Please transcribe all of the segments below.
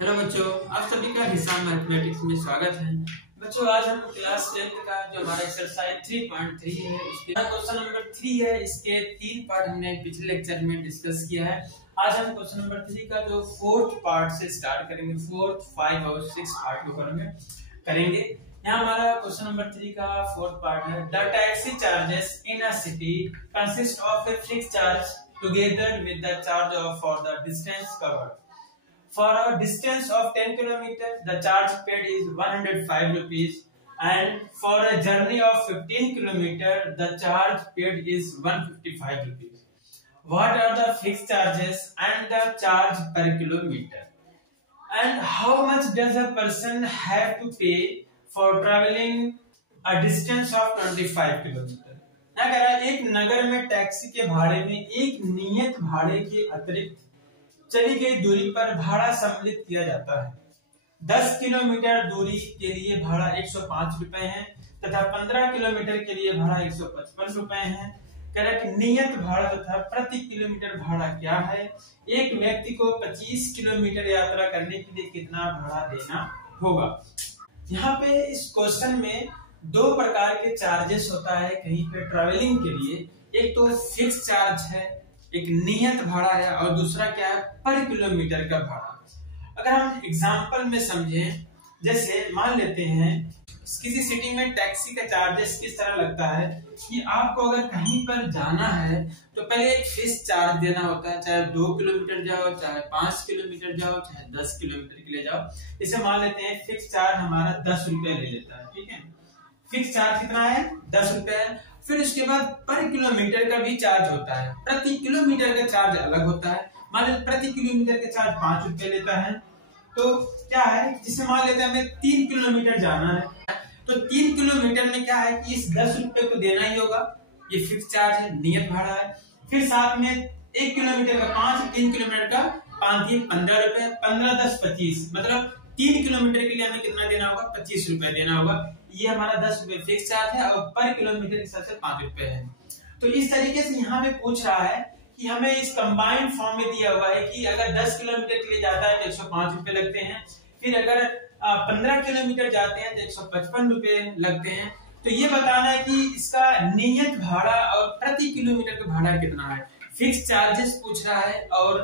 Hello बच्चों, आप सभी का हिसाब मैथमेटिक्स में स्वागत है। बच्चों, आज हम क्लास 10th का जो हमारा एक्सरसाइज 3.3 है उसके क्वेश्चन नंबर 3 है। इसके 3 पार्ट हमने पिछले लेक्चर में डिस्कस किया है। आज हम क्वेश्चन नंबर 3 का जो 4th पार्ट से स्टार्ट करेंगे। 4th, 5 और 6 पार्ट को करेंगे। यहाँ हमारा क्वेश्चन नंबर 3 का 4th पार्ट है। The taxi charges in a city consist of a fixed charge together with the charge of for the distance covered. For a distance of 10 km, the charge paid is 105 rupees, and for a journey of 15 km, the charge paid is 155 rupees. What are the fixed charges and the charge per kilometer? And how much does a person have to pay for traveling a distance of 25 km? अगर एक नगर में taxi के भाड़े में एक नियत भाड़े के अतिरिक्त चली गई दूरी पर भाड़ा सम्मिलित किया जाता है। 10 किलोमीटर दूरी के लिए भाड़ा 105 रुपए है तथा 15 किलोमीटर के लिए भाड़ा 155 रुपए है। करेक्ट। नियत भाड़ा तथा प्रति किलोमीटर भाड़ा क्या है? एक व्यक्ति को 25 किलोमीटर यात्रा करने के लिए कितना भाड़ा देना होगा? यहाँ पे इस क्वेश्चन में दो प्रकार के चार्जेस होता है कहीं पे ट्रेवलिंग के लिए। एक तो फिक्स चार्ज है, एक नियत भाड़ा है, और दूसरा क्या है? पर किलोमीटर का भाड़ा। अगर हम एग्जांपल में समझें, जैसे मान लेते हैं किसी सिटी में टैक्सी का चार्जेस किस तरह लगता है कि आपको अगर कहीं पर जाना है तो पहले एक फिक्स चार्ज देना होता है, चाहे 2 किलोमीटर जाओ, चाहे 5 किलोमीटर जाओ, चाहे 10 किलोमीटर के लिए जाओ। इसे मान लेते हैं फिक्स चार्ज हमारा 10 रुपए ले लेता है। ठीक है, फिक्स चार्ज कितना है? 10 रुपए है। फिर उसके बाद पर किलोमीटर का भी चार्ज होता है, प्रति किलोमीटर का चार्ज अलग होता है। मान लीजिए प्रति किलोमीटर का चार्ज 5 रुपए लेता है। तो क्या है, जिसे मान लेते हैं हमें 3 किलोमीटर जाना है, तो 3 किलोमीटर में क्या है कि इस 10 रुपए को देना ही होगा। ये फिक्स चार्ज है, नियत भाड़ा है। फिर साथ में 1 किलोमीटर का 5, 3 किलोमीटर का 5 15 रुपए, 15 10 25, मतलब 3 किलोमीटर के लिए हमें कितना देना होगा? 25 रुपए देना होगा। ये हमारा 10 रुपए फिक्स चार्ज है और पर किलोमीटर के हिसाब से 5 रुपए है। तो इस तरीके से यहाँ पे पूछ रहा है कि हमें इस कंबाइंड फॉर्म में दिया हुआ है कि अगर 10 किलोमीटर के लिए जाता है तो 105 रुपए लगते हैं। फिर अगर 15 किलोमीटर जाते हैं तो 155 रुपए लगते हैं। तो ये बताना है कि इसका नियत भाड़ा और प्रति किलोमीटर का भाड़ा कितना है। फिक्स चार्जेस पूछ रहा है और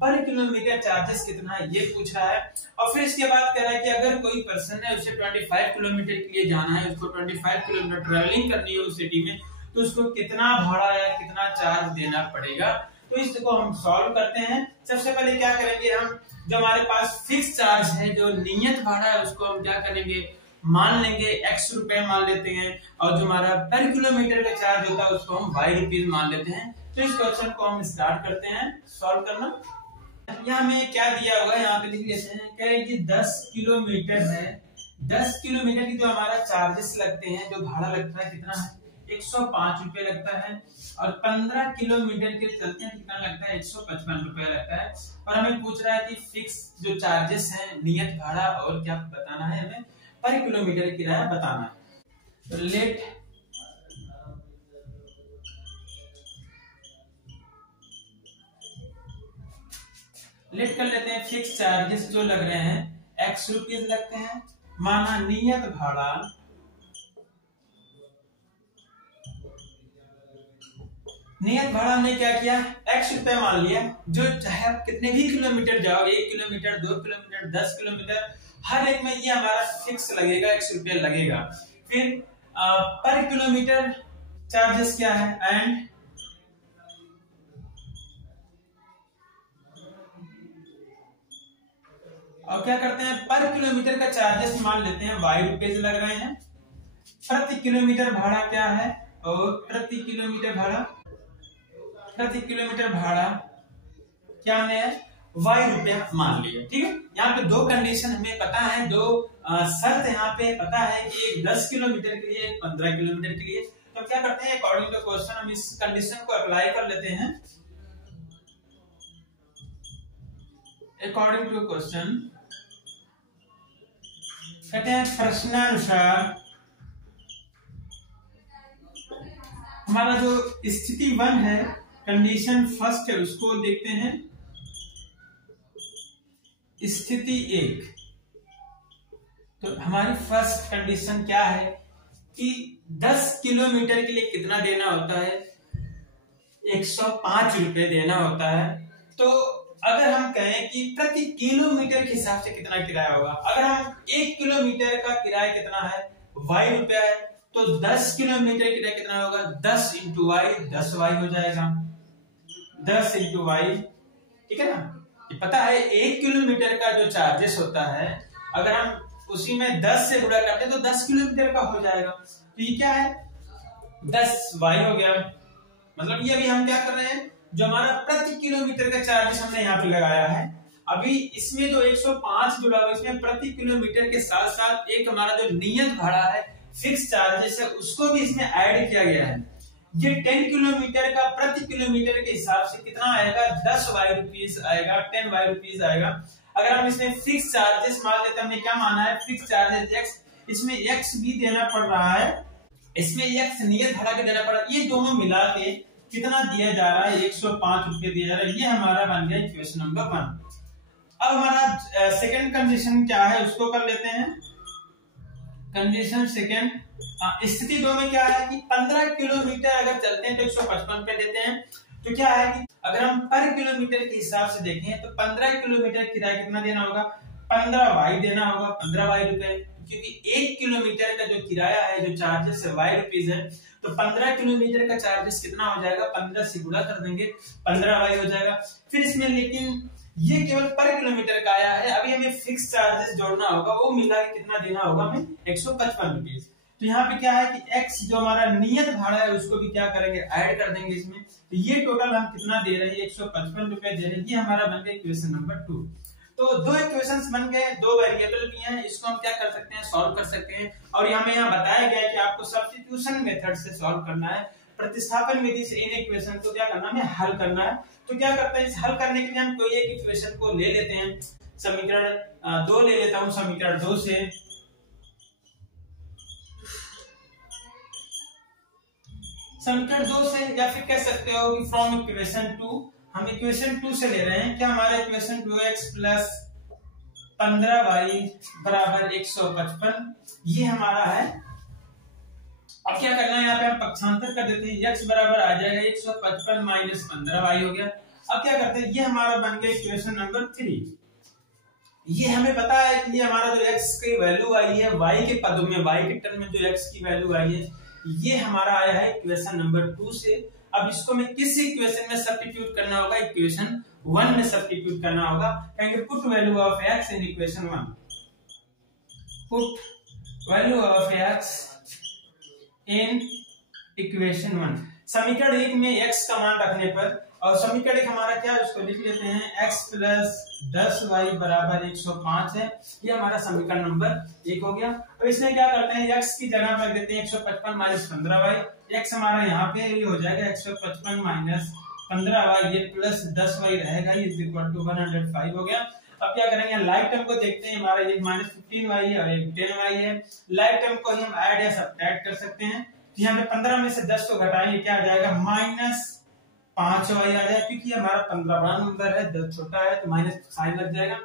पर किलोमीटर चार्जेस कितना है ये पूछ रहा है। और फिर इसके बाद कह रहा है कि अगर कोई पर्सन है उसे 25 किलोमीटर के लिए जाना है, उसको 25 किलोमीटर ट्रेवलिंग करनी है उस सिटी में, तो उसको कितना भाड़ा या कितना चार्ज देना पड़ेगा। तो इसको हम सॉल्व करते हैं। सबसे पहले क्या करेंगे, हम जो हमारे पास फिक्स चार्ज है, जो नियत भाड़ा है, उसको हम क्या करेंगे, मान लेंगे x रुपए मान लेते हैं, और जो हमारा पर किलोमीटर का चार्ज होता है उसको हम y रुपीज मान लेते हैं। तो इस क्वेश्चन को हम स्टार्ट करते हैं सॉल्व करना। यहाँ हमें क्या दिया हुआ है, यहाँ पे लिख लेते हैं। कह रहे हैं कि 10 किलोमीटर है, 10 किलोमीटर की जो हमारा चार्जेस लगते हैं, जो भाड़ा लगता है कितना है? 105 रुपए लगता है। और 15 किलोमीटर के चलते हैं कितना लगता है? 155 रुपए लगता है। और हमें पूछ रहा है कि फिक्स जो चार्जेस है, नियत भाड़ा और क्या बताना है, हमें पर किलोमीटर किराया बताना है। तो लेट कर लेते हैं। फिक्स चार्जेस जो लग रहे हैं x रुपीज लगते हैं, माना नियत भाड़ा हमने क्या किया, x रुपए मान लिया। जो चाहे आप कितने भी किलोमीटर जाओ, 1 किलोमीटर 2 किलोमीटर 10 किलोमीटर, हर एक में ये हमारा फिक्स लगेगा, x रुपए लगेगा। फिर पर किलोमीटर चार्जेस क्या है, एंड और क्या करते हैं, पर किलोमीटर का चार्जेस मान लेते हैं y रुपीज लग रहे हैं। प्रति किलोमीटर भाड़ा क्या है, और प्रति किलोमीटर भाड़ा क्या है, y रुपया मान लिया। ठीक है, यहाँ पे दो कंडीशन हमें पता है, दो शर्त यहाँ पे पता है कि एक 10 किलोमीटर के लिए, एक 15 किलोमीटर के लिए। तो क्या करते हैं, अकॉर्डिंग टू क्वेश्चन हम इस कंडीशन को अप्लाई कर लेते हैं। अकॉर्डिंग टू क्वेश्चन कहते हैं प्रश्नानुसार हमारा जो स्थिति 1 है, कंडीशन फर्स्ट है, उसको देखते हैं। स्थिति 1, तो हमारी फर्स्ट कंडीशन क्या है कि 10 किलोमीटर के लिए कितना देना होता है, 105 रुपए देना होता है। तो अगर हम कहें कि प्रति किलोमीटर के हिसाब से कितना किराया होगा, अगर हम 1 किलोमीटर का किराया कितना है, y रुपया है, तो 10 किलोमीटर किराया कितना होगा, 10 इंटू वाई, 10y हो जाएगा, 10 इंटू वाई, ठीक है ना। ये पता है 1 किलोमीटर का जो चार्जेस होता है, अगर हम उसी में 10 से गुणा करते हैं तो 10 किलोमीटर का हो जाएगा। तो ये क्या है, 10y हो गया। मतलब ये अभी हम क्या कर रहे हैं, जो हमारा प्रति किलोमीटर का चार्जेस हमने यहाँ पे लगाया है, अभी इसमें जो 105 जुड़ा हुआ, इसमें प्रति किलोमीटर के साथ साथ एक हमारा जो नियत भाड़ा है, फिक्स चार्जेस है, उसको भी इसमें ऐड किया गया है। ये 10 किलोमीटर का प्रति किलोमीटर के हिसाब से कितना आएगा, 10y रुपीज आएगा, 10y रुपीज आएगा। अगर हम इसमें फिक्स चार्जेस मान लेते, हमने क्या माना है, फिक्स चार्जेस x, इसमें x भी देना पड़ रहा है, इसमें x नियत भाड़ा भी देना पड़ रहा है, ये दोनों मिला के कितना दिया जा रहा है, 105 रुपए दिया जा रहा है। ये हमारा बन गया इक्वेशन नंबर 1। अब हमारा सेकंड कंडीशन क्या है, उसको कर लेते हैं। कंडीशन सेकंड, स्थिति 2 में क्या है कि 15 किलोमीटर अगर चलते हैं तो 155 रुपए देते हैं। तो क्या है कि अगर हम पर किलोमीटर के हिसाब से देखें तो 15 किलोमीटर किराया कितना देना होगा, 15y देना होगा, 15y रुपए, क्योंकि 1 किलोमीटर का जो किराया है, जो चार्जेस है, y रुपीज है, तो 15 किलोमीटर का चार्जेस कितना हो जाएगा, 15 से गुणा कर देंगे, 15y हो जाएगा। फिर इसमें लेकिन ये केवल पर किलोमीटर का आया है, अभी हमें फिक्स चार्जेस जोड़ना होगा, वो मिला के कितना देना होगा हमें, 155 रुपीज। तो यहाँ पे क्या है कि x जो हमारा नियत भाड़ा है, उसको भी क्या करेंगे, ऐड कर देंगे इसमें। तो ये टोटल हम कितना दे रहे हैं, 155 रुपए दे रहे हैं। ये हमारा बन गया इक्वेशन नंबर 2। तो 2 इक्वेशंस बन गए, 2 वेरिएबल भी हैं, इसको हम क्या कर सकते हैं, सॉल्व कर सकते हैं। और हमें यहाँ बताया गया है कि आपको सब्स्टिट्यूशन मेथड से सॉल्व करना है, प्रतिस्थापन विधि से इन इक्वेशन को क्या करना है, हल करना है। तो क्या करते हैं, इस हल करने के लिए हम कोई एक इक्वेशन को ले लेते हैं, समीकरण 2 ले लेता हूं, समीकरण 2 से समीकरण 2 से, या फिर कह सकते हो कि फ्रॉम इक्वेशन 2, हम इक्वेशन 2 से ले रहे हैं। क्या हमारा इक्वेशन 2x प्लस 15y बराबर 155, ये हमारा है। अब क्या करना है, यहाँ पे हम पक्षांतर कर देते हैं, x बराबर आ जाएगा 155 माइनस 15y हो गया। अब क्या करते हैं, ये हमारा बन गया इक्वेशन नंबर 3। ये हमें पता है कि ये हमारा जो x की वैल्यू आई है, y के पदों में, y के टर्म में जो x की वैल्यू आई है, ये हमारा आया है इक्वेशन नंबर 2 से। अब इसको मैं किस इक्वेशन में सब्स्टिट्यूट करना होगा, इक्वेशन 1 में सब्स्टिट्यूट करना होगा। कहेंगे put value of x in equation 1, put value of x in equation 1। समीकरण 1 में x का मान रखने पर, और समीकरण 1 हमारा क्या है, उसको लिख लेते हैं, x प्लस 10y बराबर 105 है। ये हमारा समीकरण नंबर 1 हो गया। अब इसमें क्या करते हैं, x की जगह पर रख देते हैं 155 माइनस 15y। x हमारा यहाँ पे ये हो जाएगा 155 माइनस 15y, ये प्लस 10y रहेगा, ये इज इक्वल टू 105 हो गया। अब क्या करेंगे, लाइक टर्म को देखते हैं, हमारा ये माइनस 15y है और ये 10y है। लाइक टर्म को हम ऐड या सब्ट्रैक्ट कर सकते हैं। तो यहाँ पे 15 में से 10 को घटाएंगे, क्या आ जाएगा, माइनस 5y आ जाएगा, क्योंकि हमारा 15 बड़ा नंबर है, 10 छोटा है, तो माइनस साइन लग जाएगा।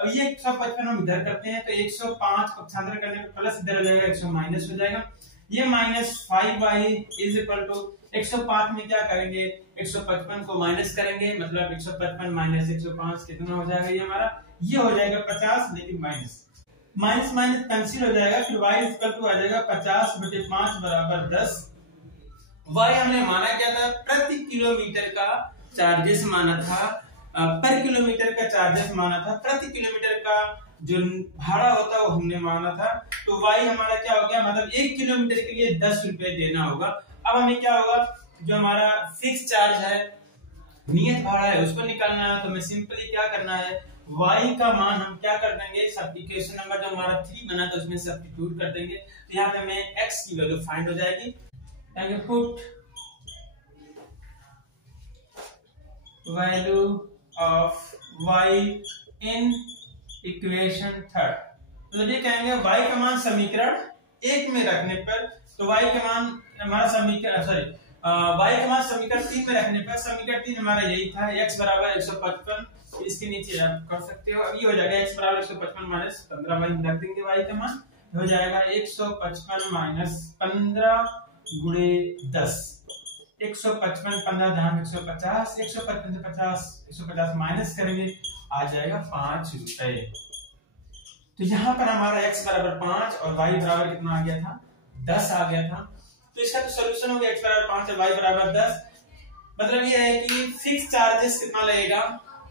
अब ये 155 हम इधर करते हैं, तो 105 पक्षांतर करने पे प्लस इधर हो जाएगा, 100 माइनस हो जाएगा। ये minus 5y is equal to 105 में क्या करेंगे, 155 को माइनस करेंगे, मतलब 155 माइनस 105 कितना हो जाएगा, ये हमारा ये हो जाएगा 50, लेकिन माइनस माइनस माइनस कैंसिल हो जाएगा। फिर y इक्वल टू आ जाएगा 50/5 बराबर 10। y हमने माना क्या था, प्रति किलोमीटर का चार्जेस माना था, पर किलोमीटर का चार्जेस माना था, प्रति किलोमीटर का जो भाड़ा होता है वो हमने माना था। तो y हमारा क्या हो गया, मतलब 1 किलोमीटर के लिए 10 रुपए देना होगा। अब हमें क्या होगा, जो हमारा फिक्स चार्ज है, नियत भाड़ा है, उसको निकालना है। तो हमें सिंपली क्या करना है, y का मान हम क्या कर देंगे, सब्स्टिट्यूशन नंबर जो हमारा 3 बना था उसमें सब्स्टिट्यूट कर देंगे। तो यहाँ पे हमें x की वैल्यू फाइंड हो जाएगी। Put value of y in equation 3, मतलब ये कहेंगे y का मान समीकरण 1 में रखने पर, तो y का मान हमारा समीकरण y का मान समीकरण 3 में रखने पर, समीकरण 3 हमारा यही था, x बराबर 155 इसके नीचे आप कर सकते हो। अब ये हो जाएगा x बराबर 155 माइनस 15 y रख देंगे y का मान हो जाएगा 155 माइनस 15 गुणे 10। 155 15 ध्यान 150 155 50 150 माइनस करेंगे आ जाएगा 5 रुपए। तो यहाँ पर हमारा x बराबर 5 और y बराबर कितना आ गया था 10 आ गया था। तो इसका तो सॉल्यूशन हो गया x बराबर 5 और y बराबर 10। मतलब ये है कि फिक्स चार्जेस कितना लगेगा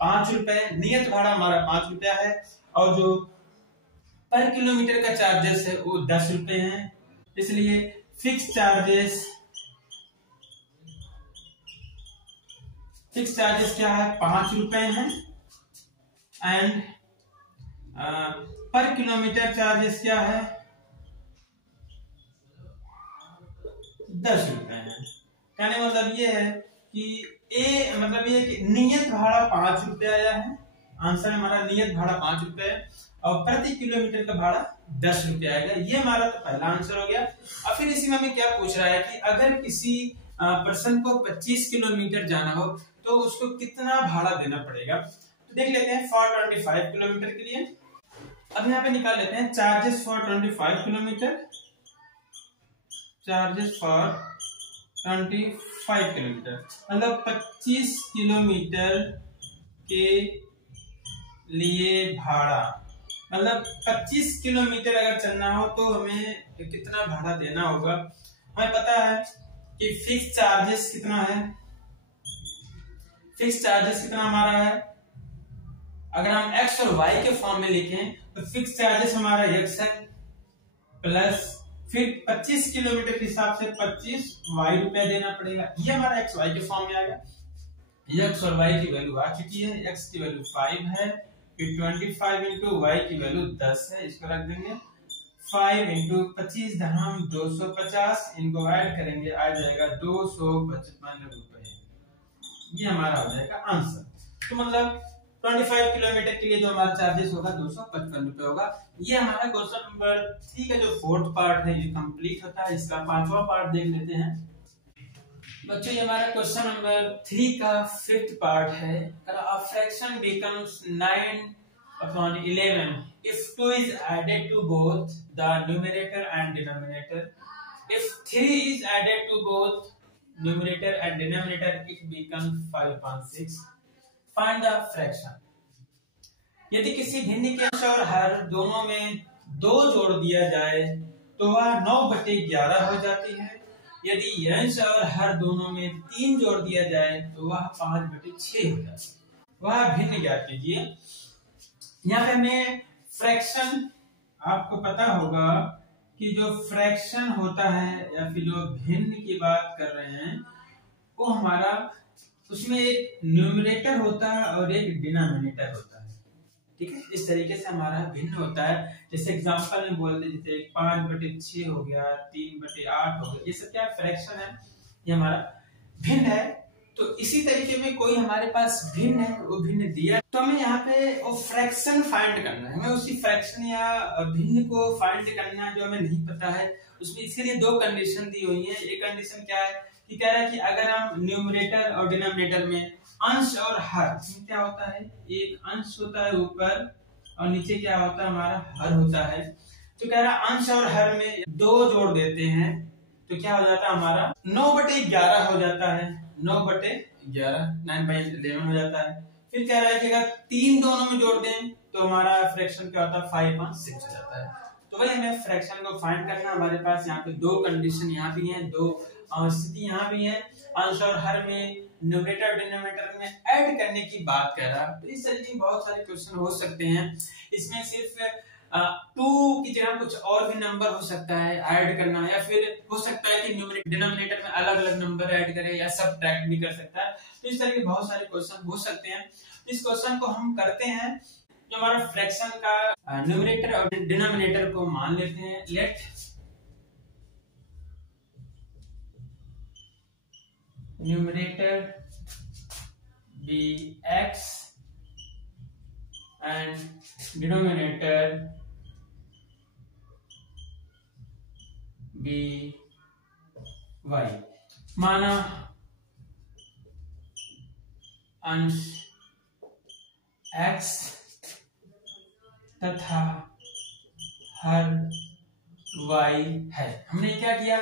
5 रुपए, नियत भाड़ा हमारा 5 रुपया है और जो पर किलोमीटर का चार्जेस है वो 10 रुपए है। इसलिए फिक्स चार्जेस क्या है 5 रुपए है एंड पर किलोमीटर चार्जेस क्या है 10 रुपए है। कहने का मतलब ये है कि मतलब ये कि नियत भाड़ा 5 रुपए आया है। आंसर हमारा नियत भाड़ा 5 रुपए है और प्रति किलोमीटर का भाड़ा 10 रुपए आएगा। ये हमारा तो पहला आंसर हो गया। अब फिर इसी में हमें क्या पूछ रहा है कि अगर किसी पर्सन को 25 किलोमीटर जाना हो तो उसको कितना भाड़ा देना पड़ेगा। तो देख लेते हैं फॉर 25 किलोमीटर के लिए। अब यहाँ पे निकाल लेते हैं charges for 25 kilometre, charges for 25 kilometre मतलब 25 किलोमीटर के लिए भाड़ा, मतलब 25 किलोमीटर अगर चलना हो तो हमें कितना भाड़ा देना होगा। हमें पता है कि फिक्स चार्जेस कितना है, फिक्स चार्जेस कितना हमारा है। अगर हम x और y के फॉर्म में लिखें तो फिक्स चार्जेस हमारा x है प्लस फिर 25 किलोमीटर के हिसाब से 25 y रुपया देना पड़ेगा। ये हमारा x y के फॉर्म में आएगा। x और y की वैल्यू आ चुकी है, x की वैल्यू 5 है, फिर 25 इंटू y की वैल्यू 10 है, इसको रख देंगे 5 इंटू 25 हम 250, इनको ऐड करेंगे आ जाएगा 255 रुपए। ये हमारा हो जाएगा आंसर। तो मतलब 25 किलोमीटर के लिए जो हमारा चार्जेस होगा 255 रुपए होगा। ये हमारा क्वेश्चन नंबर 3 का जो फोर्थ पार्ट है ये कंप्लीट होता है। इसका पांचवा पार्ट देख लेते हैं बच्चों। ये हमारा क्वेश्चन नंबर 3 का फिफ्थ पार्ट है। A fraction becomes 9/11 if 2 is added to both the numerator and denominator. If 3 is added to both numerator and denominator it becomes 5/6. Find the fraction. यदि किसी भिन्न के अंश और हर दोनों में 2 जोड़ दिया जाए तो वह 9/11 हो जाती है। यदि अंश और हर दोनों में 3 जोड़ दिया जाए तो वह 5/6 हो जाती है। वह भिन्न ज्ञात कीजिए। यहाँ पे हमें फ्रैक्शन, आपको पता होगा कि जो फ्रैक्शन होता है या फिर जो भिन्न की बात कर रहे हैं वो हमारा उसमें एक न्यूमरेटर होता है और एक डिनोमिनेटर होता है। ठीक है, इस तरीके से हमारा भिन्न होता है। जैसे एग्जांपल में बोल दे 5/6 हो गया, 3/8 हो गया, ये सब क्या फ्रैक्शन है, ये हमारा भिन्न है। तो इसी तरीके में कोई हमारे पास भिन्न है, वो भिन्न दिया तो हमें यहाँ पे वो फ्रैक्शन फाइंड करना है। हमें उसी फ्रैक्शन या भिन्न को फाइंड करना है जो हमें नहीं पता है। उसमें इसके लिए 2 कंडीशन दी हुई है। एक कंडीशन क्या है कि कह रहा है कि अगर हम न्यूमरेटर और डिनोमिनेटर में अंश और हर, क्या होता है, एक अंश होता है ऊपर और नीचे क्या होता है हमारा हर होता है। तो कह रहा है अंश और हर में 2 जोड़ देते हैं तो क्या हो जाता है हमारा 9/11 हो जाता है। 9/11 9/11 हो जाता है। फिर कह रहा है कि अगर 3 दोनों में जोड़ दें तो हमारा फ्रैक्शन क्या होता है 5/6 हो जाता है। तो वही हमें फ्रैक्शन को फाइंड करना। हमारे पास यहाँ पे 2 कंडीशन यहाँ भी हैं, 2 स्थिति यहाँ भी है। अंश और हर में न्यूमरेटर और डिनोमिनेटर में ऐड करने की बात कर रहा है। तो इस तरीके के बहुत सारे क्वेश्चन हो सकते हैं। इसमें सिर्फ 2 की जगह कुछ और भी नंबर हो सकता है ऐड करना, या फिर हो सकता है कि न्यूमरेटर डिनोमिनेटर में अलग अलग नंबर ऐड करे या सब्ट्रैक्ट भी कर सकता है। तो इस तरह के बहुत सारे क्वेश्चन हो सकते हैं। इस क्वेश्चन को हम करते हैं। जो हमारा फ्रैक्शन का न्यूमरेटर और डिनोमिनेटर को मान लेते हैं। Let numerator be x and denominator be y। माना अंश x तथा हर y है। हमने क्या किया,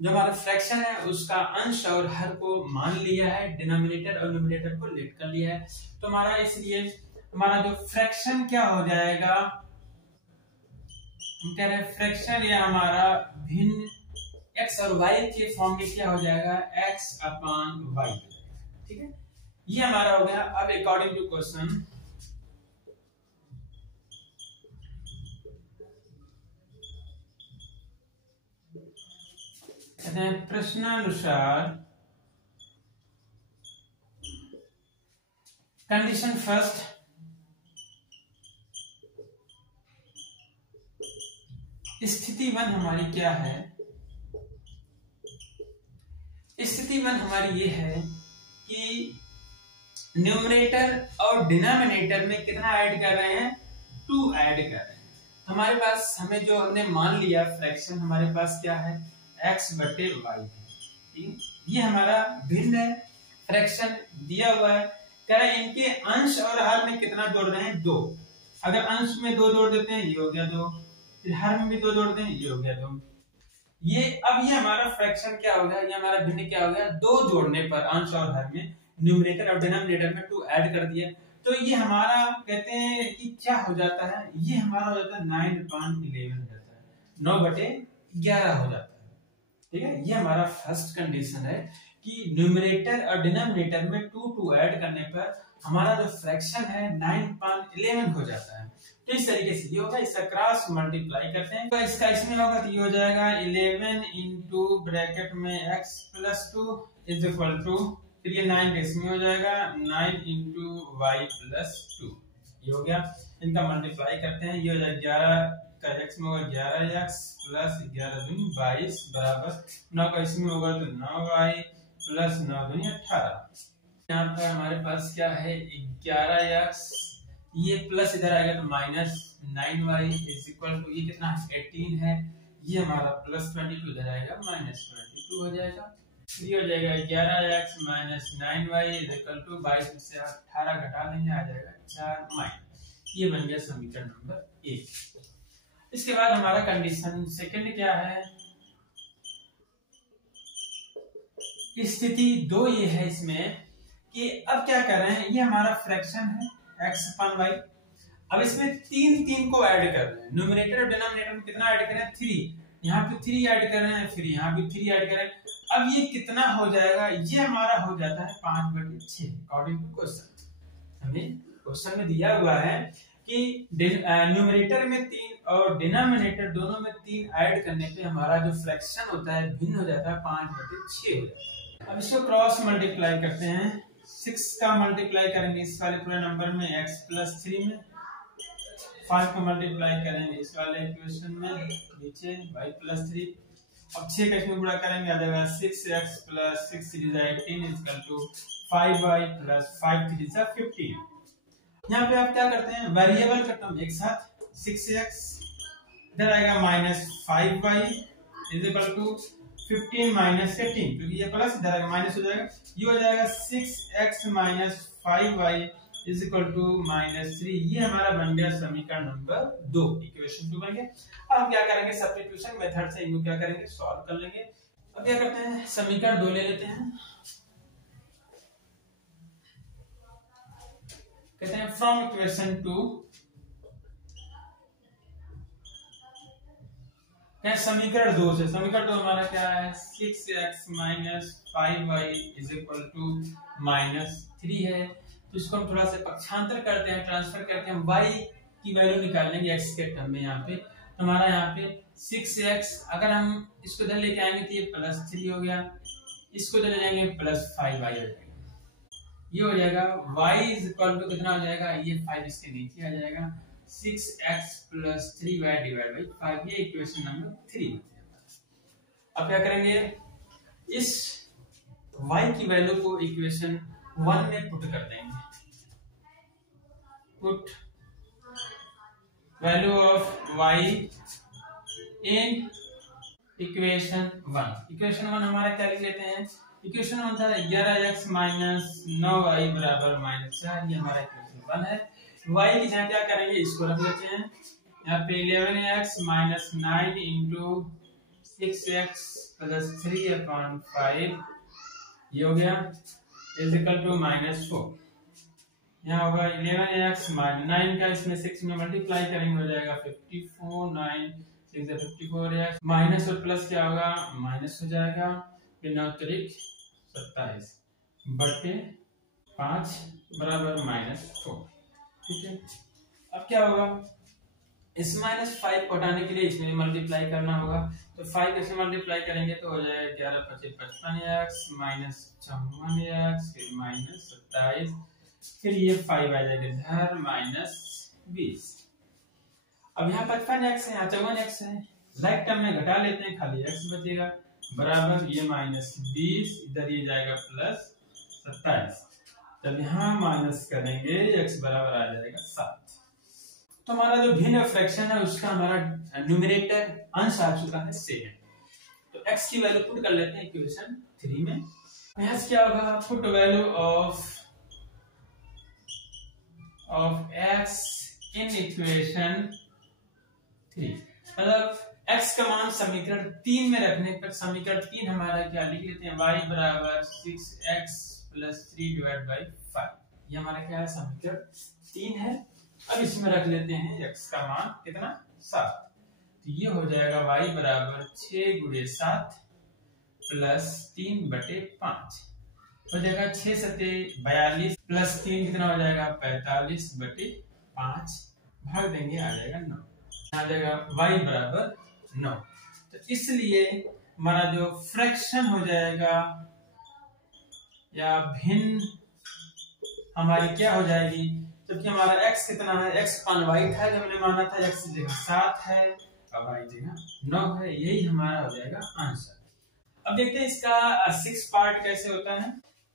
जो हमारा फ्रैक्शन है उसका अंश और हर को मान लिया है, डिनोमिनेटर और न्यूमरेटर को लेट कर लिया है। तो हमारा इसलिए हमारा जो फ्रैक्शन क्या हो जाएगा, हम कह रहे हैं फ्रैक्शन या हमारा भिन्न x और y के फॉर्म में क्या हो जाएगा, x अपॉन y। ठीक है, ये हमारा हो गया। अब अकॉर्डिंग टू क्वेश्चन, प्रश्नानुसार कंडीशन फर्स्ट, स्थिति 1 हमारी क्या है, स्थिति 1 हमारी ये है कि न्यूमरेटर और डिनोमिनेटर में कितना ऐड कर रहे हैं, 2 ऐड कर रहे हैं। हमारे पास हमें जो हमने मान लिया फ्रैक्शन, हमारे पास क्या है, x बटे y है। ये हमारा भिन्न है, फ्रैक्शन दिया हुआ है, कह रहे हैं इनके अंश और हर में कितना जोड़ रहे हैं, 2। अगर अंश में 2 जोड़ देते हैं ये हो गया 2, फिर हर में भी 2 जोड़ दें ये हो गया 2। ये अब ये हमारा फ्रैक्शन क्या हो गया, ये हमारा भिन्न क्या हो गया, 2 जोड़ने पर अंश और हर में, न्यूमरेटर और डिनोमिनेटर में 2 ऐड कर दिया, तो ये हमारा कहते हैं कि क्या हो जाता है, ये हमारा हो जाता है 9/11 हो जाता है, 9/11 हो जाता है। ठीक है, ये हमारा फर्स्ट कंडीशन है कि न्यूमरेटर और डिनोमिनेटर में 2 ऐड करने पर हमारा जो फ्रैक्शन है 9/11 हो जाता है। तो इस तरीके से ये होगा, इसका क्रॉस मल्टीप्लाई करते हैं तो इसका इसमें होगा, तो ये हो जाएगा 11 इंटू ब्रैकेट में x plus 2 is equal to, फिर ये 9 का इसमें हो जाएगा 9 इंटू y प्लस 2, ये हो गया। इनका मल्टीप्लाई करते हैं, ये हो जाएगा 11 का x में होगा 11x प्लस 11 दूनी 22 बराबर 9 का इसमें होगा तो 9y प्लस 9 दूनी 18। यहाँ पर हमारे पास क्या है 11x, ये प्लस इधर आएगा तो minus 9y is equal to, ये कितना 18 है, ये हमारा प्लस 22 इधर आएगा माइनस 22 हो जाएगा। ये हो जाएगा 11x minus 9y is equal to 22 में से 18 घटा देंगे आ जाएगा 4 माइनस। ये बन गया समीकरण नंबर 1। इसके बाद हमारा कंडीशन सेकंड क्या है, स्थिति 2 ये है इसमें कि अब क्या कर रहे हैं, ये हमारा फ्रैक्शन है x अपन y, अब इसमें 3 को ऐड कर रहे हैं, न्यूमरेटर और डिनोमिनेटर में कितना ऐड कर रहे हैं 3, यहाँ पे 3 ऐड कर रहे हैं, फिर यहाँ भी 3 ऐड कर रहे हैं। अब ये कितना हो जाएगा, ये हमारा हो जाता है 5/6 अकॉर्डिंग टू क्वेश्चन। हमें क्वेश्चन में दिया हुआ है कि न्यूमरेटर में 3 और डिनोमिनेटर दोनों में 3 ऐड करने पे हमारा जो फ्रैक्शन होता है भिन्न हो जाता है, 5/6 हो जाता है। अब इसको क्रॉस मल्टीप्लाई करते हैं, 6 का मल्टीप्लाई करेंगे इस वाले पूरे नंबर में x प्लस 3 में, 5 को मल्टीप्लाई करेंगे इस वाले इक्वेशन में नीचे y प्लस 3, अब 6 का इसमें गुणा करेंगे आ जाएगा 6x plus 6 3 18 is equal to 5y plus 5 3 15। यहाँ पे आप क्या करते हैं, वेरिएबल करता हूँ एक साथ, 6x इधर आएगा minus 5y is equal to 15 minus 18, क्योंकि ये प्लस इधर आएगा माइनस हो जाएगा, ये हो जाएगा 6x minus 5y is equal to minus 3। ये हमारा बन गया समीकरण नंबर 2, इक्वेशन 2 बन गया। अब हम क्या करेंगे, सब्स्टिट्यूशन मेथड से इनको क्या करेंगे, सॉल्व कर लेंगे। अब क्या करते हैं, समीकरण 2 ले लेते हैं, कहते हैं फ्रॉम इक्वेशन 2 समीकरण 2 से, समीकरण 2 हमारा क्या है 6x minus 5y is equal to minus 3 है। तो इसको हम थोड़ा सा पक्षांतर करते हैं, ट्रांसफर करके हम y की वैल्यू निकाल लेंगे x के टर्म में। यहाँ पे हमारा यहाँ पे 6x, अगर हम इसको इधर लेके आएंगे तो ये प्लस 3 हो गया, इसको इधर ले जाएंगे प्लस 5y हो जाएगा, ये हो जाएगा y इज इक्वल टू कितना हो जाएगा, ये 5 इसके नीचे आ जाएगा 6x plus 3y divide by 5, ये इक्वेशन नंबर 3। अब क्या करेंगे, इस y की वैल्यू को इक्वेशन 1 में पुट कर देंगे, put value of y in equation 1। Equation 1 हमारा क्या लिख लेते हैं, इक्वेशन 1 था 11x माइनस 9y बराबर माइनस 4, ये हमारा इक्वेशन 1 है। y की जगह क्या करेंगे, इसको रख लेते हैं यहाँ पे 11x minus 9 into 6x plus 3/5 ये हो गया इज इक्वल टू -4। यहाँ होगा 11x माइनस 9 का इसमें 6 में मल्टीप्लाई करेंगे हो जाएगा 54, 9 6 54x माइनस और प्लस क्या होगा, माइनस हो जाएगा, फिर 9 त्रिक 27 बटे 5 बराबर -4। ठीक है, अब क्या होगा, इस -5 को हटाने के लिए इसमें मल्टीप्लाई करना होगा, तो 5 इसमें मल्टीप्लाई करेंगे तो हो जाएगा 11 25 55x माइनस 54x फिर -27 फिर ये 5 आ जाएगा इधर -20। अब यहाँ 55x है, यहाँ 54x है, लाइक टर्म में घटा लेते हैं, खाली x बचेगा बराबर ये -20 इधर ये जाएगा प्लस 27। जब यहाँ माइनस करेंगे x बराबर आ जाएगा 7। तो हमारा जो भिन्न फ्रैक्शन है उसका हमारा न्यूमरेटर अंश आ चुका है 7। तो x की वैल्यू पुट कर लेते हैं इक्वेशन 3 में। यहाँ से क्या होगा, put value of x in equation 3, मतलब x का मान समीकरण 3 में रखने पर समीकरण 3 हमारा क्या लिख लेते हैं, y बराबर 6x प्लस 3/5। ये हमारा क्या है, समीकरण 3 है। अब इसमें रख लेते हैं x का मान कितना, 7, तो ये हो जाएगा y बराबर 6 × 7 प्लस 3/5 हो जाएगा 6 7 42 प्लस 3 कितना हो जाएगा 45/5 भाग देंगे आ जाएगा 9, आ जाएगा y बराबर 9। तो इसलिए हमारा जो फ्रैक्शन हो जाएगा या भिन्न हमारी क्या हो जाएगी, जबकि हमारा x कितना है, x पान y था जो हमने माना था, x जगह 7 है और y जगह 9 है, यही हमारा हो जाएगा आंसर। अब देखते हैं इसका 6 पार्ट कैसे होता है।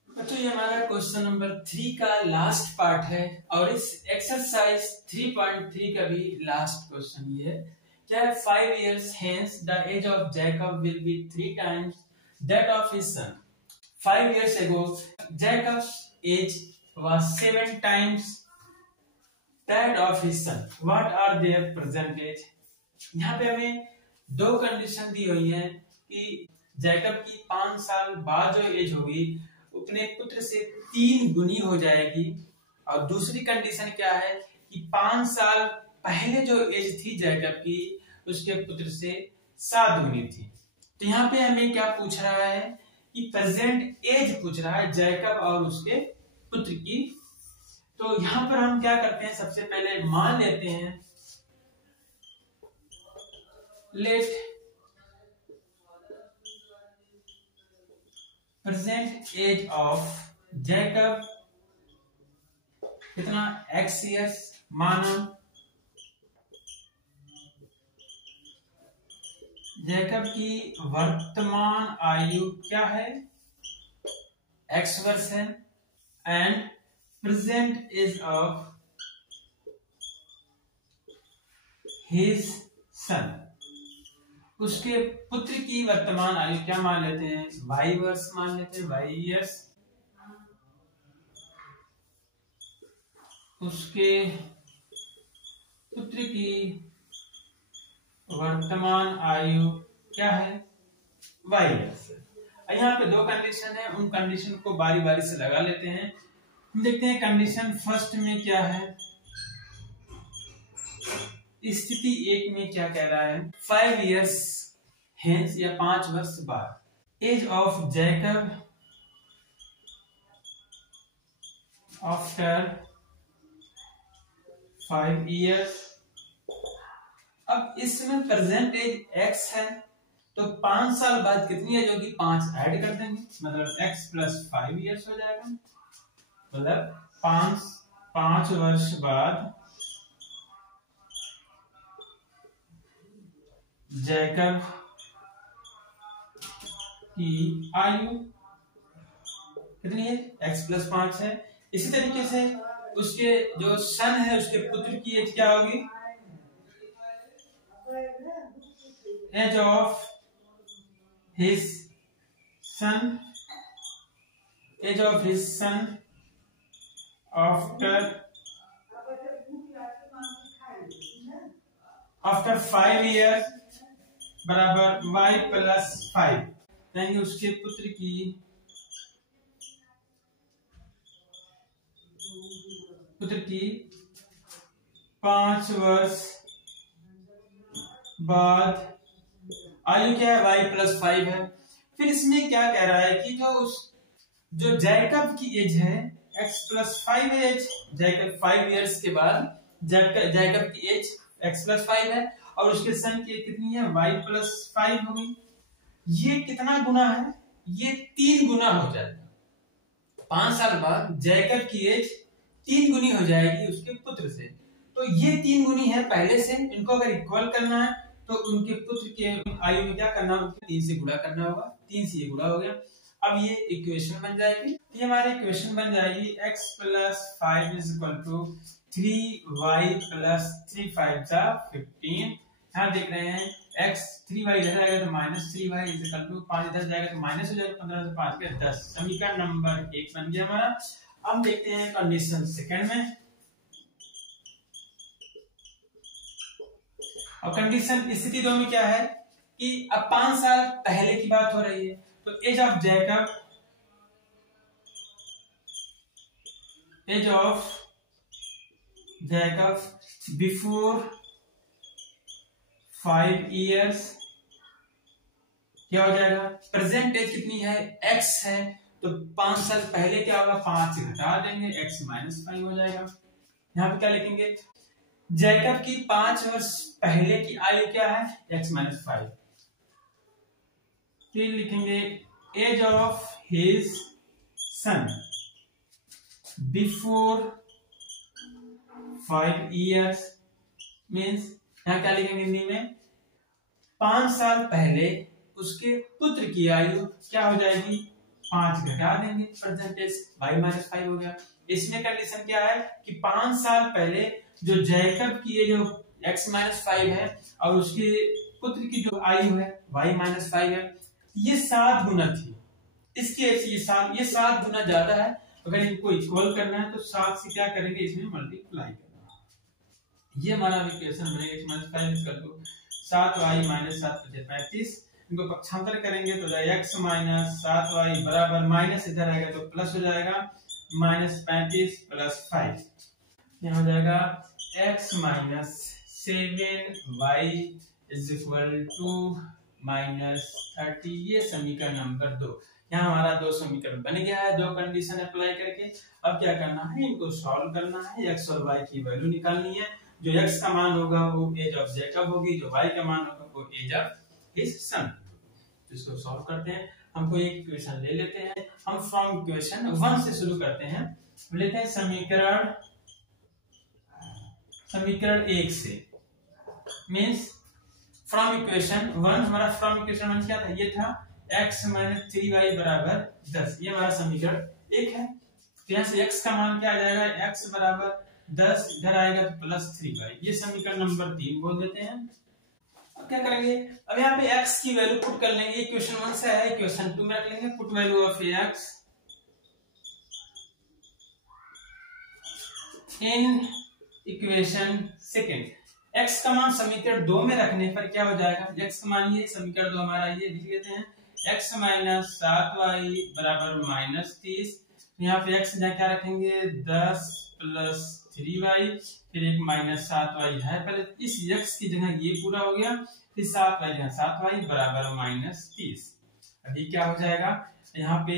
तो ये हमारा क्वेश्चन नंबर 3 का लास्ट पार्ट है और इस एक्सरसाइज 3.3 का भी लास्ट क्वेश्चन ये है। क्या है, 5 years hence the age of Jacob will be 3 times that of his son. 5 years ago Jacob's age was 7 times that of his son. What are their present age? यहाँ पे हमें दो कंडीशन दी हुई है कि जैकब की 5 साल बाद जो एज होगी अपने पुत्र से 3 गुनी हो जाएगी, और दूसरी कंडीशन क्या है कि 5 साल पहले जो एज थी जैकब की उसके पुत्र से 7 गुनी थी। तो यहाँ पे हमें क्या पूछ रहा है कि प्रेजेंट एज पूछ रहा है जैकब और उसके पुत्र की। तो यहाँ पर हम क्या करते हैं, सबसे पहले मान लेते हैं let present age of Jacob कितना x years, माना जैकब की वर्तमान आयु क्या है, x वर्ष है, and present age of his son, उसके पुत्र की वर्तमान आयु क्या मान लेते हैं, y वर्ष मान लेते हैं, y years। उसके पुत्र की वर्तमान आयु क्या है, y years। यहाँ पे दो कंडीशन है, उन कंडीशन को बारी बारी से लगा लेते हैं। हम देखते हैं कंडीशन फर्स्ट में क्या है, स्थिति 1 में क्या कह रहा है, 5 years hence या 5 वर्ष बाद age of Jacob after 5 years। अब इसमें प्रेजेंट एज x है तो 5 साल बाद कितनी एज होगी, 5 ऐड कर देंगे, मतलब x प्लस 5 years हो जाएगा, मतलब 5 वर्ष बाद जैकब की आयु कितनी है, x प्लस 5 है। इसी तरीके से उसके जो सन है उसके पुत्र की एज क्या होगी, age of his son, age of his son after after 5 year बराबर y प्लस 5 यानी उसके पुत्र की 5 वर्ष बाद आयु क्या है y प्लस 5 है। फिर इसमें क्या कह रहा है कि जो जैकब की एज है x plus 5 age, Jacob 5 years के बाद जैकब की एज x प्लस 5 है और उसके सन की कितनी है y प्लस 5 हो गई। ये कितना गुना है, ये 3 गुना हो जाएगा। 5 साल बाद जैकब की एज 3 गुनी हो जाएगी उसके पुत्र से। तो ये 3 गुनी है पहले से, इनको अगर इक्वल करना है तो उनके पुत्र के आयु में क्या करना होगा, 3 से गुणा करना होगा। 3 से ये गुणा हो गया। अब ये इक्वेशन बन जाएगी, ये हमारी इक्वेशन बन जाएगी x plus 5 is equal to 3y plus 3 5 जा 15। यहाँ देख रहे हैं x 3y इधर आएगा तो minus 3y is equal to 5 इधर जाएगा तो माइनस हो जाएगा, 15 से 5 के 10। समीकरण नंबर 1 बन गया हमारा। अब देखते हैं कंडीशन सेकंड में। और कंडीशन स्थिति 2 में क्या है कि अब 5 साल पहले की बात हो रही है, तो age of Jacob before 5 years क्या हो जाएगा, प्रेजेंट एज कितनी है x है, तो 5 साल पहले क्या होगा, 5 से घटा देंगे x माइनस 5 हो जाएगा। यहाँ पे क्या लिखेंगे, जैकब की 5 वर्ष पहले की आयु क्या है, x माइनस 5। फिर लिखेंगे age of his son before 5 years means यहाँ क्या लिखेंगे हिंदी में, 5 साल पहले उसके पुत्र की आयु क्या हो जाएगी, 5 घटा देंगे, परसेंटेज y माइनस 5 हो गया। इसमें कंडीशन क्या है कि 5 साल पहले जो जैकब की जो x माइनस 5 है और उसके पुत्र की जो आयु है y माइनस 5 है, ये 7 गुना थी। इसके ये 7 गुना ज्यादा है। अगर इनको इक्वल करना है तो 7 से क्या करेंगे, इसमें मल्टीप्लाई करना। ये हमारा इक्वेशन बनेगा x minus 5 equal to 7y minus 7 35। इनको पक्षांतर करेंगे तो x माइनस 7y बराबर माइनस इधर आएगा तो प्लस हो जाएगा माइनस 35 प्लस 5। यहाँ हो जाएगा x minus 7y is equal to minus 30। ये समीकरण नंबर 2। यहाँ हमारा 2 समीकरण बन गया है 2 कंडीशन अप्लाई करके। अब क्या करना है, इनको सॉल्व करना है, x और y की वैल्यू निकालनी है। जो x का मान होगा वो एज ऑफ जैकब होगी, जो y का मान होगा वो एज ऑफ हिज सन। तो इसको सॉल्व करते हैं। हमको एक इक्वेशन ले लेते हैं। हम फ्रॉम इक्वेशन 1 से शुरू करते हैं। लेते हैं समीकरण 1 से, मीन्स फ्रॉम इक्वेशन 1। हमारा फ्रॉम इक्वेशन 1 क्या था, ये था x माइनस 3y बराबर 10। ये हमारा समीकरण 1 है। तो यहाँ से x का मान क्या आ जाएगा, x बराबर 10, इधर आएगा तो प्लस 3y। ये समीकरण नंबर 3 बोल देते हैं। अब क्या करेंगे, अब यहाँ पे x की वैल्यू पुट कर लेंगे। इक्वेशन 1 से है, इक्वेशन 2 में रख लेंगे। Put value of x in equation second. x का मान समीकरण 2 में रखने पर क्या हो जाएगा, x का मान ये समीकरण 2 हमारा ये लिख लेते हैं, x माइनस 7y बराबर माइनस 30। यहाँ पे x क्या रखेंगे, 10 प्लस 3y, फिर एक माइनस 7y है। पहले इस x की जगह ये पूरा हो गया, फिर 7y जगह 7y बराबर माइनस 30। अभी क्या हो जाएगा, यहाँ पे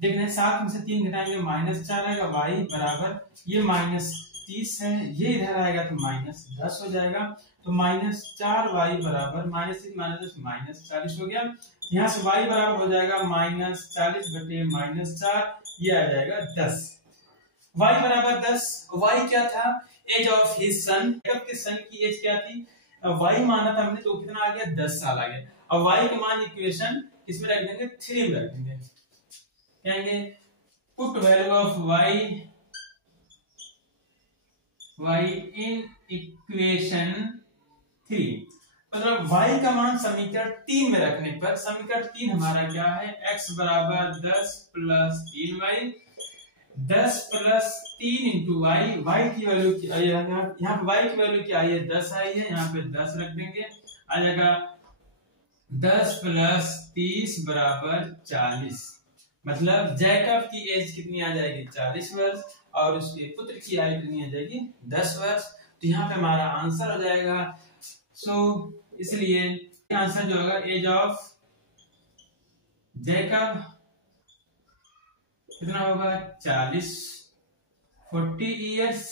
देख रहे हैं 7 में से 3 घटाएंगे माइनस 4 आएगा, y बराबर ये माइनस 30 है, ये इधर आएगा तो माइनस 10 हो जाएगा। तो माइनस 4y बराबर माइनस 3 माइनस 10 माइनस 40 हो गया। यहाँ से y बराबर हो जाएगा माइनस 40 बटे माइनस 4, ये आ जाएगा 10। y बराबर 10। y क्या था, age of his son. Jacob के सन की एज क्या थी, y माना था हमने, तो कितना आ गया, 10 साल आ गया। अब y का मान इक्वेशन इसमें रख देंगे 3 में रखेंगे। कहेंगे put value of y in equation 3। मतलब y का मान समीकरण 3 में रखने पर, समीकरण 3 हमारा क्या है, x बराबर 10 plus 3y 10 plus 3 into y, y की वैल्यू यहाँ पे वाई की वैल्यू क्या आई है 10 आई है, यहाँ पे 10 रख देंगे, आ जाएगा 10 प्लस 30 बराबर 40। मतलब जैकब की एज कितनी आ जाएगी 40 वर्ष और उसके पुत्र की आयु कितनी आ जाएगी 10 वर्ष। तो यहाँ पे हमारा आंसर हो जाएगा। सो इसलिए आंसर जो होगा एज ऑफ जैकब कितना होगा 40 इयर्स।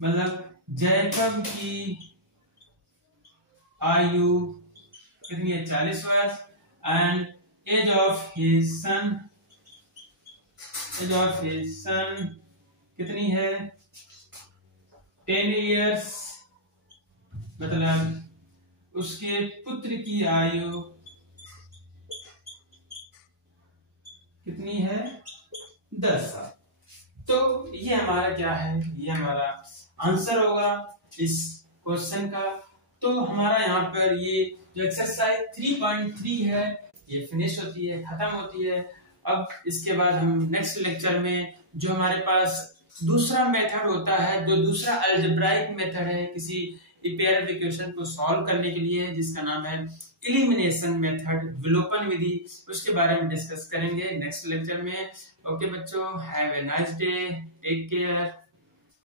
मतलब जैकब की आयु कितनी है 40 वर्ष and age of his son कितनी है 10 इयर्स। मतलब उसके पुत्र की आयु कितनी है 10 साल। तो ये हमारा क्या है, ये हमारा आंसर होगा इस क्वेश्चन का। तो हमारा यहाँ पर ये जो एक्सरसाइज 3.3 है ये फिनिश होती है, खत्म होती है। अब इसके बाद हम नेक्स्ट लेक्चर में जो हमारे पास दूसरा मेथड होता है, जो दूसरा अलजेब्राइक मेथड है किसी पेयर ऑफ इक्वेशन को सॉल्व करने के लिए, जिसका नाम है एलिमिनेशन मेथड, विलोपन विधि, उसके बारे में डिस्कस करेंगे नेक्स्ट लेक्चर में। ओके बच्चों, have a nice day, take care.